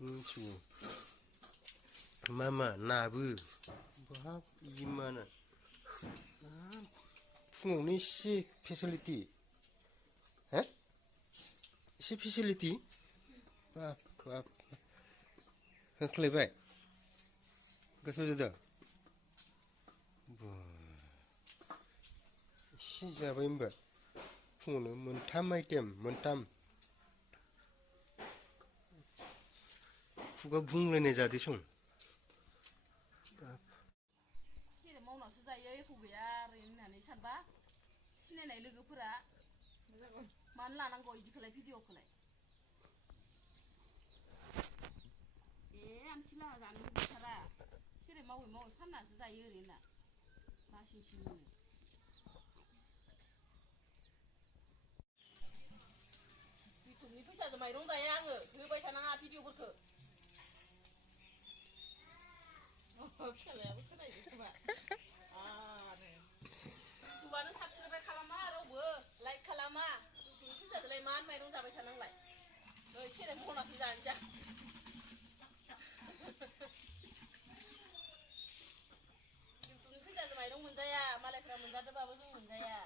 मिथिगौ मा नाबो बाब इमाना फुङावनो एसे फेसिलिटि हो एसे फेसिलिटि बाब बाब होख्लायबाय गोथाव जादों एसे जाबाय होनबा फुङावनो मोनथाम आइटेम खुगा बुंलायनाय जादो सं खेरे मावनासो जायो एख' गैया ओरै होननानै सानबा सिनायनाय लोगोफोरा मानो लानांगौ इदिखौलाय भिडिअखौलाय आं खिला जानो लुबैथारा सेरे मावै फाननासो जायो ओरै होनना लासिं सिंनो इउटुबनि फैसाजों माइरं जाया आङो होबाय थानाङा भिडिअफोरखौ फिसालायाबो खोनायो खोमा इउटुबानो साबसक्राइब खालामा रावबो लाइक खालामा इउटुबनि फैसाजोंलाय मान माइरं जाबाय थानांलाय नै सेरेब मावनासो जानोसै इउटुबनि फैसाजों माइरं मोनजाया मालायफ्रा मोनजादोंबाबो जों मोनजाया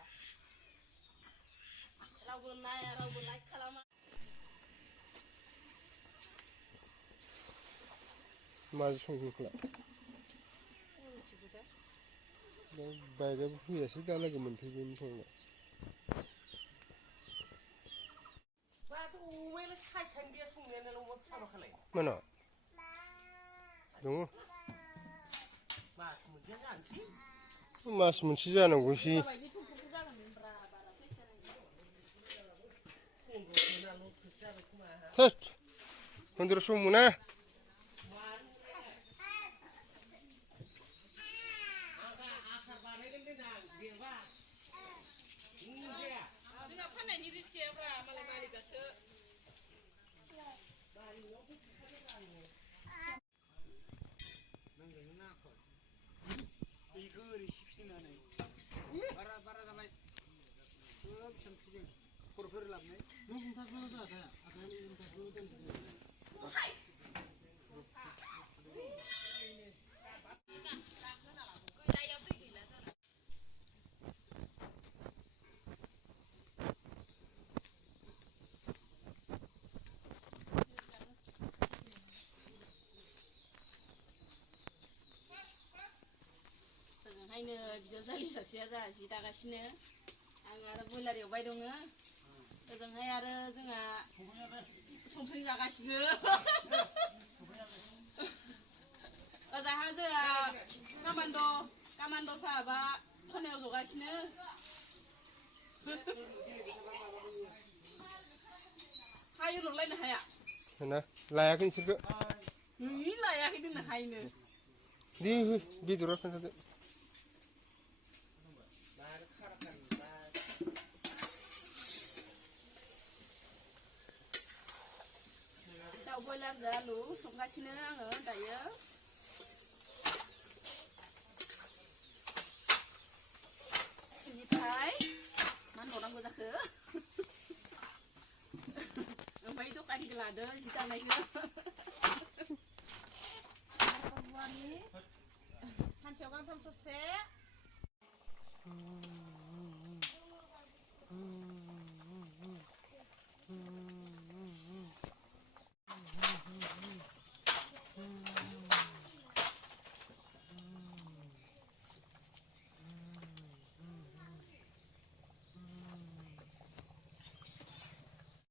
रावबो नाया रावबो लाइक खालामा माजों संखोखोलाय बाइकआबो फैयासै दालागै मोनफैबायनो संनाय mana dong mas moनसे जानांगौ sih थोद 1500 मोना ओजोंहायनो बिजावजालि सासेया जा जि दागासिनो आं आरो बयलार एवबाय दङ ओजोंहाय आरो जोंहा संख्रि जागासिनो ओजोंहाय जोंहा कामान्ड' साहाबा खनायाव जगासिनो हायो नरलायनो हाया ना लायाखै नोंसोरखौ लायाखै दोननो हायनो दे बेदरा खोन्थादो दाउ बयलारजों आलु संगासिनो आङो दायो बेनिफ्राय मा होनबावनांगौ जाखो ओमफ्राय दखानिखौ लादो जि दानायखौ